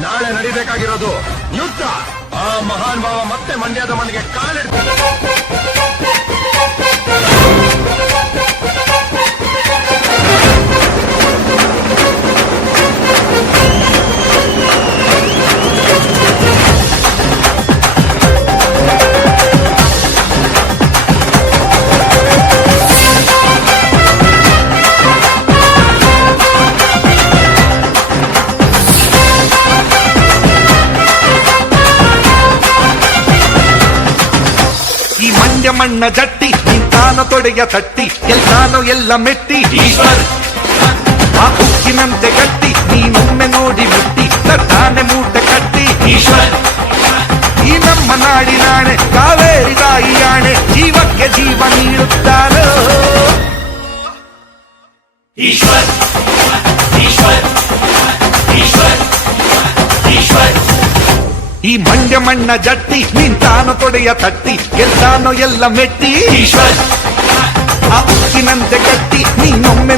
ನಾಳೆ ನಡಿಬೇಕಾಗಿರೋದು ಯುದ್ಧ. ಆ ಮಹಾನ್ ಭಾವ ಮತ್ತೆ ಮಂಡ್ಯದ ಮನೆಗೆ ಕಾಲಿಡ್ತಾರೆ. ಮಣ್ಣ ಜಟ್ಟಿ ನಿಂತಾನೋ ತೊಡೆಯ ತಟ್ಟಿ ಎಲ್ಲಾನೋ ಎಲ್ಲ ಮೆಟ್ಟಿ ಈಶ್ವರ್ ಆ ಉಕ್ಕಿನಂತೆ ಗಟ್ಟಿ ನೀನೊಮ್ಮೆ ನೋಡಿ ಮುಟ್ಟಿ ತಾನೆ ಮೂಟೆ ಕಟ್ಟಿ ಈಶ್ವರ್ ಈ ನಮ್ಮ ನಾಡಿನಾಣೆ ಕಾವೇರಿ ತಾಯಿಯಾಣೆ ಜೀವಕ್ಕೆ ಜೀವ ನೀಡುತ್ತಾನೋ ಈಶ್ವರ್ ಈಶ್ವರ್ ಈಶ್ವರ್ ಈಶ್ವರ್ ಈ ಮಂಡ್ಯ ಮಣ್ಣ ಜಟ್ಟಿ ನಿಂತಾನೋ ತೊಡೆಯ ತಟ್ಟಿ ಗೆಲ್ತಾನೋ ಎಲ್ಲ ಮೆಟ್ಟಿ ಈಶ್ವರ್ ಆ ಉಕ್ಕಿನಂತೆ ಗಟ್ಟಿ ನೀನೊಮ್ಮೆ